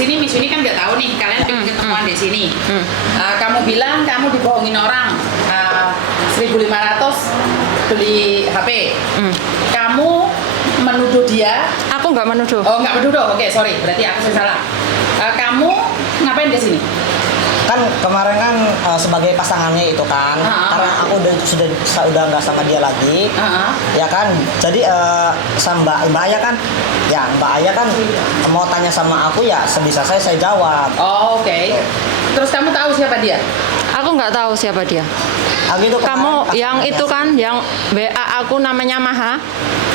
sini Miss Yuni kan nggak tahu nih kalian pengen ketemuan di sini. Kamu bilang kamu dibohongin orang 1.500 beli HP. Kamu menuduh dia. Aku nggak menuduh. Oh, nggak menuduh. Oke, sorry. Berarti aku salah. Kamu ngapain ke sini? Kan kemarin kan sebagai pasangannya itu kan, karena aku sudah nggak sama dia lagi, ya kan. Jadi sama Mbak Aya kan, ya Mbak Aya kan mau tanya sama aku ya sebisa saya jawab. Oh, oke. Terus kamu tahu siapa dia? Aku nggak tahu siapa dia. Gitu, Kamu yang itu kan, yang WA aku namanya Maha.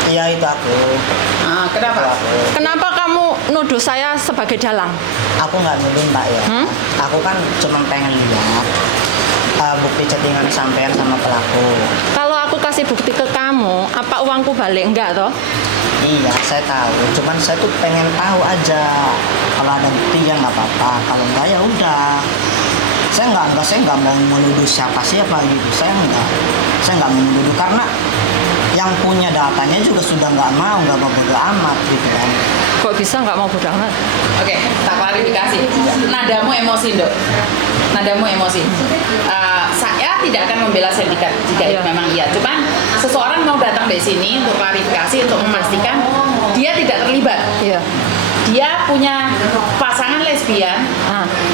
Iya itu aku. Kenapa? Kenapa kamu nuduh saya sebagai dalang? Aku nggak nuduh Mbak ya. Aku kan cuma pengen lihat bukti chattingan sampean sama pelaku. Kalau aku kasih bukti ke kamu, apa uangku balik? Enggak toh? Iya, saya tahu. Cuman saya tuh pengen tahu aja. Kalau ada bukti ya nggak apa-apa. Kalau enggak ya udah. Saya nggak mau menuduh siapa gitu. Saya nggak mau menuduh karena yang punya datanya juga sudah nggak mau bodo amat gitu kan. Kok bisa nggak mau bodo amat? Oke, tak klarifikasi. Nadamu emosi, Dok. Nadamu emosi. Saya tidak akan membela sindikat jika itu memang iya. Cuman seseorang mau datang dari sini untuk klarifikasi, untuk memastikan dia tidak terlibat. Iya. Dia punya pasangan lesbian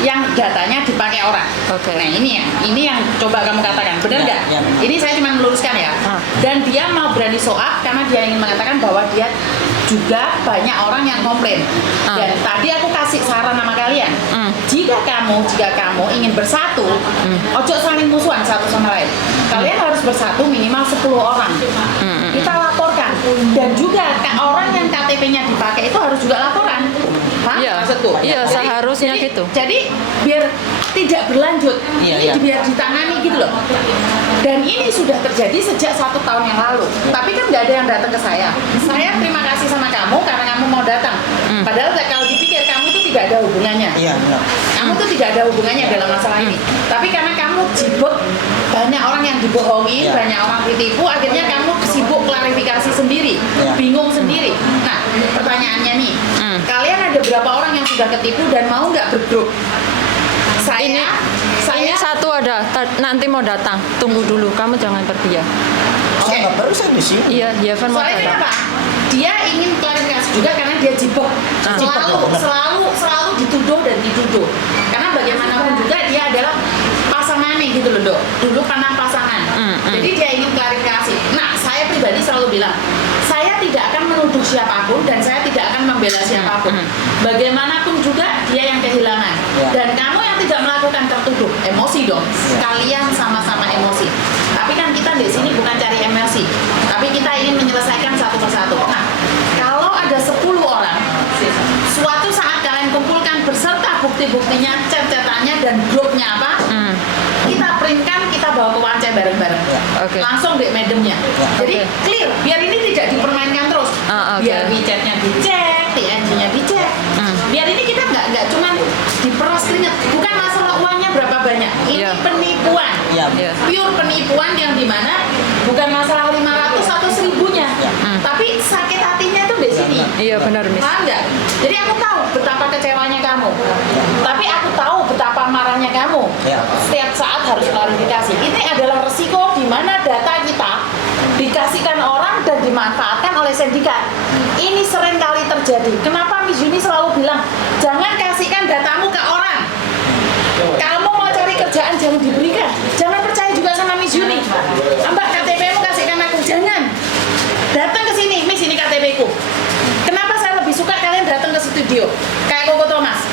yang datanya dipakai orang. Oke. Nah ini yang coba kamu katakan, benar nggak? Ya. Ini saya cuma meluruskan ya. Dan dia mau berani soak karena dia ingin mengatakan bahwa dia juga banyak orang yang komplain. Dan tadi aku kasih saran sama kalian, jika kamu ingin bersatu, ojo saling musuhan satu sama lain. Kalian harus bersatu minimal 10 orang. Kita laporkan. Dan juga orang yang KTP-nya dipakai itu harus juga laporan. Iya, maksudku. Iya, seharusnya gitu. Jadi biar tidak berlanjut, ini Iya. biar ditangani gitu loh. Dan ini sudah terjadi sejak 1 tahun yang lalu. Tapi kan nggak ada yang datang ke saya. Saya terima kasih sama kamu karena kamu mau datang. Padahal kalau dipikir kamu itu tidak ada hubungannya. Iya benar. Kamu tuh tidak ada hubungannya dalam masalah ini. Tapi karena kamu sibuk, banyak orang yang dibohongin, banyak orang ditipu, akhirnya kamu sibuk klarifikasi sendiri, bingung sendiri. Nah, pertanyaannya nih, kalian ada berapa orang yang sudah ketipu dan mau nggak bergrup? Ini satu ada, nanti mau datang. Tunggu dulu, kamu jangan pergi ya. Saya nggak perlu, saya di sini. Iya, dia kan mau Soalnya datang. kenapa? Dia ingin klarifikasi juga karena dia jibok. Selalu dituduh dan dituduh. Karena bagaimanapun juga dia adalah pasangannya gitu loh, Dok. Dulu karena pasangan. Jadi dia ingin klarifikasi. Nah, saya pribadi selalu bilang, saya tidak akan menuduh siapapun dan saya tidak akan membela siapapun. Bagaimanapun juga dia yang kehilangan. Dan kamu yang tidak melakukan tertuduh, emosi dong. Kalian sama-sama emosi. Tapi kan kita di sini bukan cari emosi, tapi kita ingin menyelesaikan satu persatu. Nah, kalau ada 10 orang, suatu saat kalian kumpulkan beserta bukti-buktinya, chat-chatannya dan grupnya apa, kita printkan, kita bawa ke Wancai bareng-bareng. Langsung di medemnya. Jadi clear, biar ini tidak dipermainkan terus. Biar WeChat-nya dicek, TNG-nya dicek. Biar ini kita nggak cuma diperas keringat. Bukan masalah uangnya berapa banyak. Ini penipuan. Pure penipuan yang dimana bukan masalah 500 atau 1000-nya. Tapi sakit hatinya tuh di sini. Iya benar, Miss. Paham nggak? Jadi aku tahu betapa kecewanya kamu. Tapi aku tahu betapa marahnya kamu. Setiap saat harus klarifikasi. Ini adalah resiko di mana data kita dikasihkan orang dan dimanfaatkan oleh sindikat. Ini sering kali terjadi. Kenapa Miss Yuni selalu bilang, jangan kasihkan datamu ke orang. Kamu mau cari kerjaan jangan diberikan. Jangan percaya juga sama Miss Yuni. Mbak, KTP-mu kasihkan aku. Jangan. Datang ke sini, Miss, ini KTP-ku. Kenapa saya lebih suka kalian datang ke studio? Kayak Koko Thomas.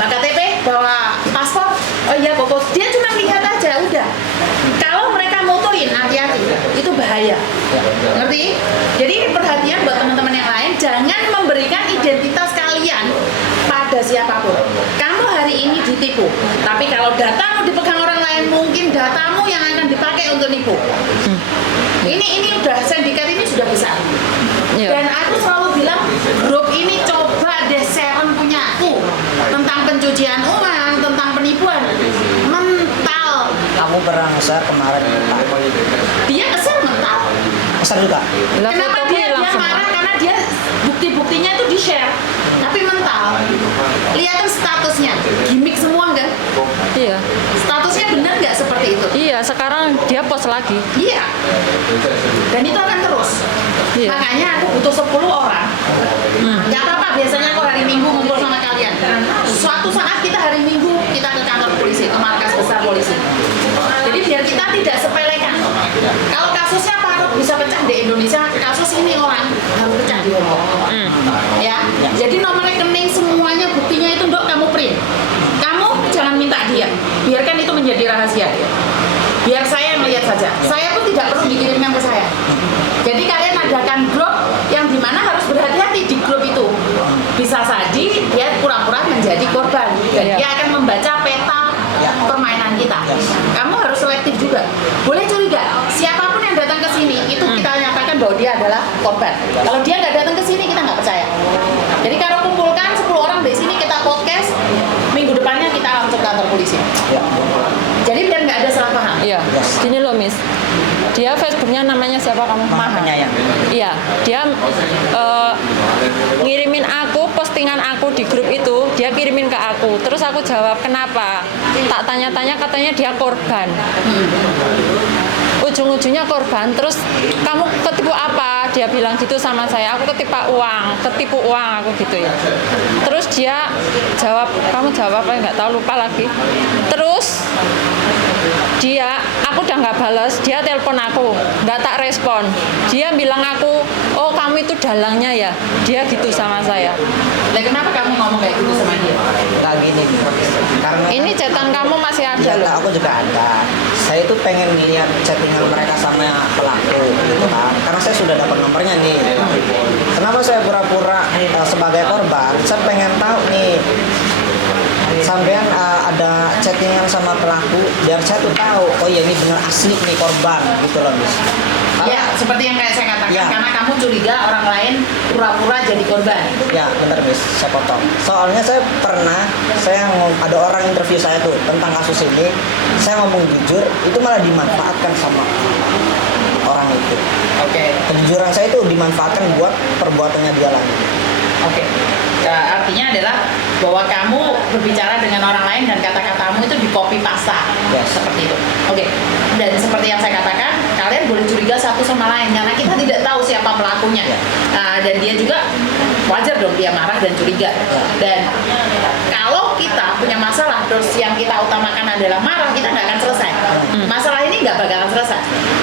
Mbak KTP, bawa paspor. Oh iya Koko, dia cuma lihat aja, udah. Kalau mereka motoin, hati-hati. Itu bahaya. Ngerti? Jadi ini perhatian buat teman-teman yang lain. Jangan memberikan identitas kalian pada siapapun. Kamu hari ini ditipu. Tapi kalau datamu dipegang orang lain, mungkin datamu yang akan dipakai untuk nipu. Ini udah sindikat ini sudah besar. Dan aku selalu bilang, grup ini coba deh share punya aku tentang pencucian uang, tentang penipuan. Mental. Kamu pernah nge-share kemarin Pak? Dia nge-share mental. Nge-share juga? Kenapa dia marah? Karena dia bukti-buktinya itu di-share. Tapi mental. Lihat Dan itu akan terus. Iya. Makanya aku butuh 10 orang. Nggak apa-apa, biasanya aku hari Minggu ngumpul sama kalian. Suatu saat kita hari Minggu kita ke kantor polisi, ke markas besar polisi. Jadi biar kita tidak sepelekan. Kalau kasusnya parut bisa pecah di Indonesia, kasus ini orang harus pecah di Hongkong. Ya, jadi nomor rekening semuanya buktinya itu Dok kamu print. Kamu jangan minta dia, biarkan itu menjadi rahasia. Biar saya yang melihat saja. Saya pun tidak perlu dikirimkan ke saya. Jadi kalian adakan grup yang dimana harus berhati-hati di grup itu. Bisa saja dia pura-pura menjadi korban dan Iya. dia akan membaca peta permainan kita. Kamu harus selektif juga. Boleh curiga, siapapun yang datang ke sini itu kita nyatakan bahwa dia adalah korban. Kalau dia nggak datang ke sini kita nggak percaya. Jadi kalau kumpulkan 10 orang di sini kita podcast, minggu depannya kita langsung ke kantor polisi. Jadi biar nggak ada salah paham. Iya, gini loh Miss. Dia Facebooknya namanya siapa kamu? Maha Penyayang. Iya, dia ngirimin aku postingan aku di grup itu, dia kirimin ke aku. Terus aku jawab kenapa? Tak tanya-tanya katanya dia korban. Ujung-ujungnya korban. Terus kamu ketipu apa? Dia bilang gitu sama saya. Aku ketipu uang aku gitu ya. Terus dia jawab, kamu jawab apa? Nggak tahu, lupa lagi. Terus aku udah nggak balas, dia telepon aku, nggak tak respon. Dia bilang aku, oh kamu itu dalangnya ya, dia gitu sama saya. Lah kenapa kamu ngomong kayak gitu sama dia? Nggak gini, karena Ini chatan kamu masih ada data loh. aku juga ada. Saya itu pengen lihat chattingan mereka sama pelaku gitu kan, karena saya sudah dapat nomornya nih. Kenapa saya pura-pura sebagai korban? Saya pengen tahu nih sampean ada chattingan sama pelaku biar saya tuh tahu, oh ya ini benar asli nih korban gitu loh Miss. Ya, seperti yang kayak saya katakan, Ya. karena kamu curiga orang lain pura-pura jadi korban. Ya benar Miss, saya potong. Soalnya saya ada orang interview saya tuh tentang kasus ini, saya ngomong jujur, itu malah dimanfaatkan sama orang itu. Oke. Kejujuran saya itu dimanfaatkan buat perbuatannya dia lagi. Oke. Nah, artinya adalah bahwa kamu berbicara dengan orang lain dan kata-katamu itu di copy pasta. Yes. Seperti itu. Oke. Dan seperti yang saya katakan, kalian boleh curiga satu sama lain karena kita tidak tahu siapa pelakunya. Ya. Dan dia juga wajar dong dia marah dan curiga. Dan kalau kita punya masalah terus yang kita utamakan adalah marah, kita nggak akan selesai. Masalah ini nggak bakalan selesai.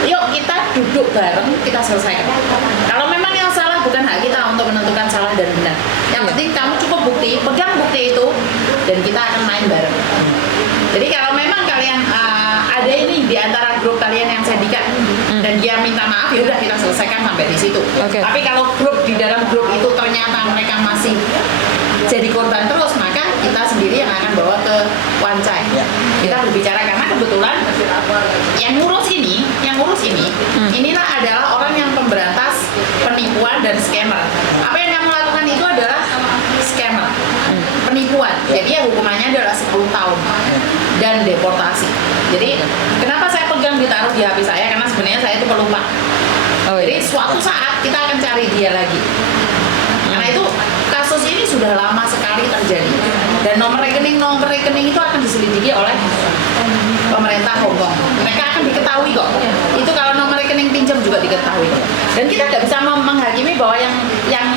Yuk kita duduk bareng, kita selesaikan. Kalau memang yang salah bukan hak kita untuk menentukan salah dan benar. Yang penting kamu cukup bukti, pegang bukti itu, dan kita akan main bareng. Jadi kalau memang kalian ada ini di antara grup kalian yang sendika dan dia minta maaf, ya udah kita selesaikan sampai di situ. Oke. Tapi kalau grup di dalam grup itu ternyata mereka masih jadi korban terus, maka kita sendiri yang akan bawa ke wancai. Ya. Kita berbicara karena kebetulan yang ngurus ini, inilah adalah orang yang pemberantas penipuan dan scammer. Apa yang kamu lakukan itu adalah scammer, penipuan. Jadi ya hukumannya adalah 10 tahun dan deportasi. Jadi kenapa saya pegang ditaruh di HP saya? Karena sebenarnya saya itu pelupa. Oh, Jadi iya. suatu saat kita akan cari dia lagi. Karena itu kasus ini sudah lama sekali terjadi dan nomor rekening itu akan diselidiki oleh pemerintah Hong Kong. Mereka akan diketahui kok. Itu kalau nomor rekening pinjam juga diketahui. Dan kita nggak bisa menghakimi bahwa yang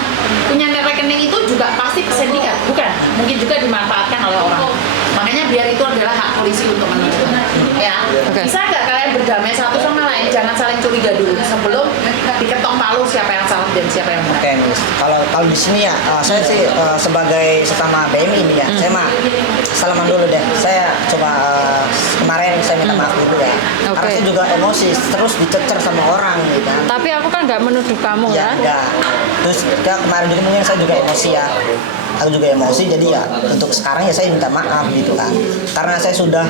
punya rekening itu juga pasti sindikat, bukan? Mungkin juga dimanfaatkan oleh orang. Makanya biar itu adalah hak polisi untuk menentukan. Ya, Oke. bisa nggak kalian berdamai satu sama lain? Jangan saling curiga dulu sebelum diketok palu siapa yang salah dan siapa yang benar. Oke Miss, kalau di sini ya saya sih sebagai sesama BMI ini ya, saya mah salaman dulu deh. Saya coba kemarin saya minta maaf dulu ya. Oke. Karena saya juga emosi terus dicecer sama orang gitu kan. Tapi aku kan nggak menuduh kamu Ya, ya. enggak. Terus kemarin juga mungkin saya juga emosi ya. Aku juga emosi, jadi ya untuk sekarang ya saya minta maaf gitu kan. Karena saya sudah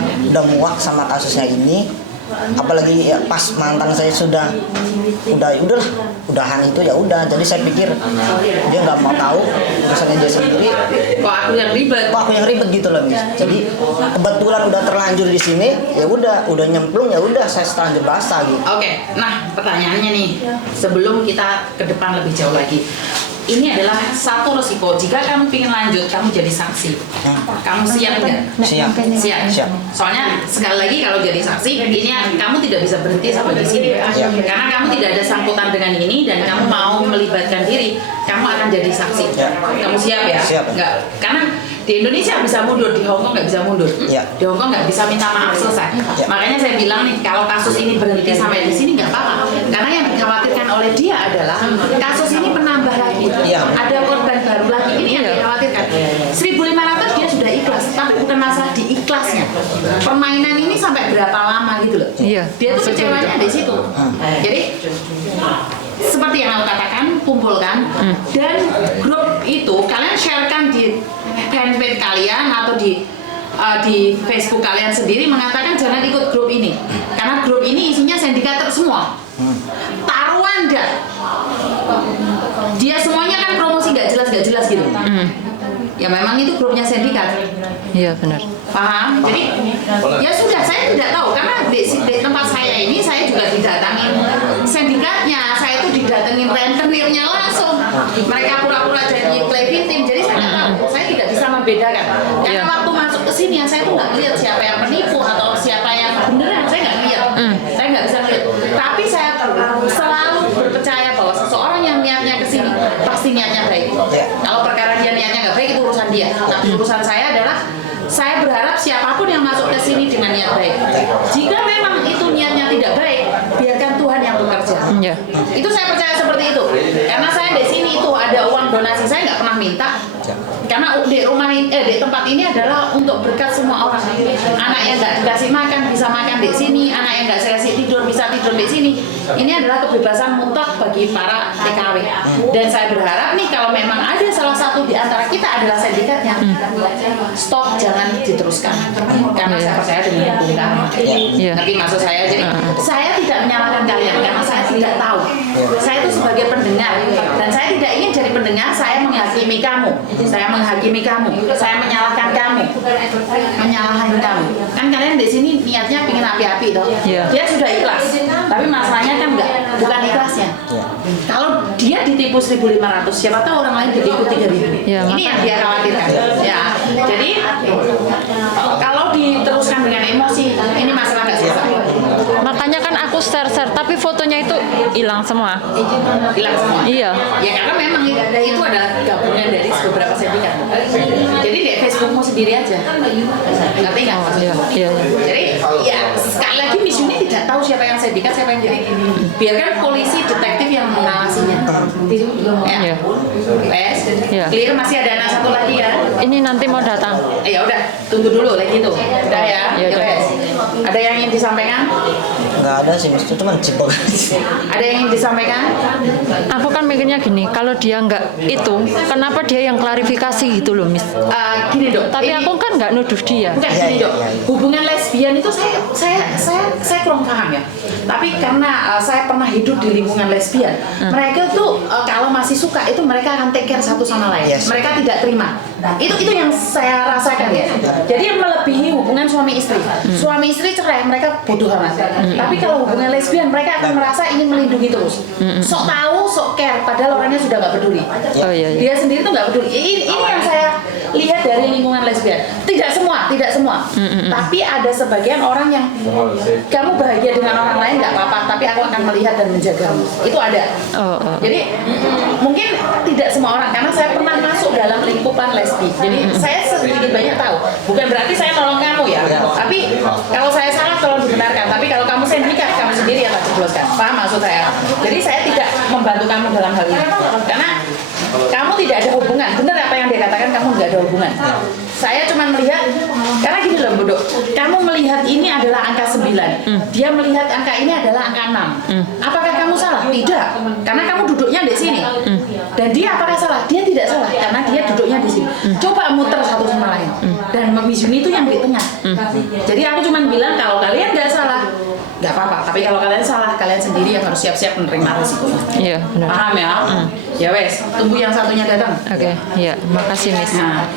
muak sama kasusnya ini. Apalagi ya pas mantan saya udahan itu ya udah. Jadi saya pikir dia nggak mau tahu misalnya dia sendiri. Kok aku yang ribet? Kok aku yang ribet gitu loh Miss. Jadi kebetulan udah terlanjur di sini, ya udah nyemplung ya udah saya terlanjur basah gitu. Oke, nah pertanyaannya nih, sebelum kita ke depan lebih jauh lagi, ini adalah satu resiko. Jika kamu ingin lanjut, kamu jadi saksi. Kamu siap nggak? Siap. Siap. Soalnya sekali lagi kalau jadi saksi, ini kamu tidak bisa berhenti sampai di sini. Karena kamu tidak ada sangkutan dengan ini dan kamu mau melibatkan diri, kamu akan jadi saksi. Kamu siap ya? Siap. Nggak, karena di Indonesia bisa mundur, di Hong Kong nggak bisa mundur. Di Hong Kong nggak bisa minta maaf, selesai. Makanya saya bilang nih, kalau kasus ini berhenti sampai di sini nggak apa-apa. Karena yang dikhawatirkan oleh dia adalah kasus ini menambah lagi. Ada korban baru lagi. Ini yang dikhawatirkan. 1.500 dia sudah ikhlas, tapi bukan masalah di ikhlasnya. Permainan ini sampai berapa lama gitu loh. Dia tuh kecewanya di situ. Jadi seperti yang aku katakan, kumpulkan dan grup itu kalian sharekan di fanpage kalian atau di Facebook kalian sendiri, mengatakan jangan ikut grup ini karena grup ini isinya sindikater semua. Taruhan dah. Dia semuanya kan promosi nggak jelas gitu. Ya memang itu grupnya sindikat. Iya benar. Paham? Jadi ya sudah, saya tidak tahu karena di tempat saya ini saya juga didatangin sindikatnya, saya itu didatengin rentenirnya langsung. Mereka pura-pura jadi play victim, jadi saya nggak tahu. Saya tidak bisa membedakan. Karena waktu masuk ke sini saya tuh nggak lihat siapa yang penipu atau siapa yang beneran, saya nggak lihat. Saya nggak bisa lihat. Tapi saya selalu berpercaya bahwa seseorang yang niatnya ke sini pasti niatnya baik. Kalau perkara dia niatnya nggak baik itu urusan dia. Tapi urusan saya adalah saya berharap siapapun yang masuk ke sini dengan niat baik. Jika memang itu niatnya tidak baik, biarkan Tuhan yang bekerja. Itu saya percaya seperti itu. Karena saya di sini itu ada uang donasi, saya nggak pernah minta. Karena di rumah di tempat ini adalah untuk berkat semua orang. Anak yang nggak dikasih makan bisa makan di sini, anak yang nggak dikasih tidur bisa tidur di sini. Ini adalah kebebasan mutlak bagi para TKW. Dan saya berharap nih kalau memang ada salah satu di antara kita adalah sindikatnya, stop, jangan diteruskan. Karena saya percaya dengan hukum kami. Ngerti maksud saya? Jadi saya tidak menyalahkan kalian karena saya tidak tahu. Saya itu sebagai pendengar dan saya tidak ingin jadi pendengar saya menghakimi kamu. Saya menghakimi kamu, saya menyalahkan kamu, menyalahkan kamu. Kan kalian di sini niatnya pingin api-api toh. Dia sudah ikhlas, tapi masalahnya kan enggak, bukan ikhlasnya. Kalau dia ditipu 1.500, siapa tahu orang lain ditipu 3.000. Ini yang dia khawatirkan. Ya, jadi kalau diteruskan dengan emosi, ini masalah nggak selesai. Makanya kan aku share, tapi fotonya itu hilang semua. Hilang semua. Iya. Ya karena memang itu adalah gabungan dari beberapa sindikat. Jadi di Facebookmu sendiri aja. Ngerti nggak? Iya. Jadi ya sekali lagi Miss Yuni tidak tahu siapa yang sindikat, siapa yang jadi. Biarkan polisi, detektif yang mengawasinya. Ya. Clear, masih ada anak satu lagi ya. Ini nanti mau datang. Ya udah, tunggu dulu lagi tuh. Udah ya. Ada yang ingin disampaikan? Nggak ada sih, Mas. Itu cuma cipok. Ada yang ingin disampaikan? Aku kan mikirnya gini, kalau dia nggak itu, kenapa dia yang klarifikasi gitu loh, Miss? Gini dok. Tapi aku kan nggak nuduh dia. Bukan gini dok. Hubungan lesbian itu saya kurang paham ya. Tapi karena saya pernah hidup di lingkungan lesbian, mereka tuh kalau masih suka itu mereka akan take care satu sama lain. Mereka tidak terima. Itu yang saya rasakan ya. Jadi melebihi hubungan suami istri. Suami istri cerai, mereka bodoh amat. Tapi kalau hubungan lesbian, mereka akan merasa ingin melindungi terus. Sok tahu, sok care, padahal orangnya sudah nggak peduli. Dia sendiri tuh nggak peduli. Ini yang saya lihat dari lingkungan lesbian. Tidak semua. Tapi ada sebagian orang yang kamu bahagia dengan orang lain nggak apa-apa, tapi aku akan melihat dan menjagamu. Itu ada. Jadi mungkin tidak semua orang, karena saya pernah masuk dalam lingkupan lesbi. Jadi saya sedikit banyak tahu. Bukan berarti saya nolong kamu ya. Tapi kalau saya salah tolong dibenarkan. Tapi kalau kamu sindikat, kamu sendiri yang tak jebloskan. Paham maksud saya? Jadi saya tidak membantu kamu dalam hal ini. Karena kamu tidak ada hubungan. Benar apa yang dia katakan, kamu nggak ada hubungan. Saya cuma melihat, karena gini loh Budok, kamu melihat ini adalah angka 9, dia melihat angka ini adalah angka 6. Apakah kamu salah? Tidak, karena kamu duduknya di sini. Dan dia apakah salah? Dia tidak salah, karena dia duduknya di sini. Coba muter satu sama lain. Dan Miss Yuni itu yang di tengah. Jadi aku cuma bilang kalau kalian nggak salah, nggak apa-apa. Tapi kalau kalian salah, kalian sendiri yang harus siap-siap menerima resikonya. Iya, benar. Paham ya? Ya wes, tunggu yang satunya datang. Oke, iya, makasih Miss. Nah,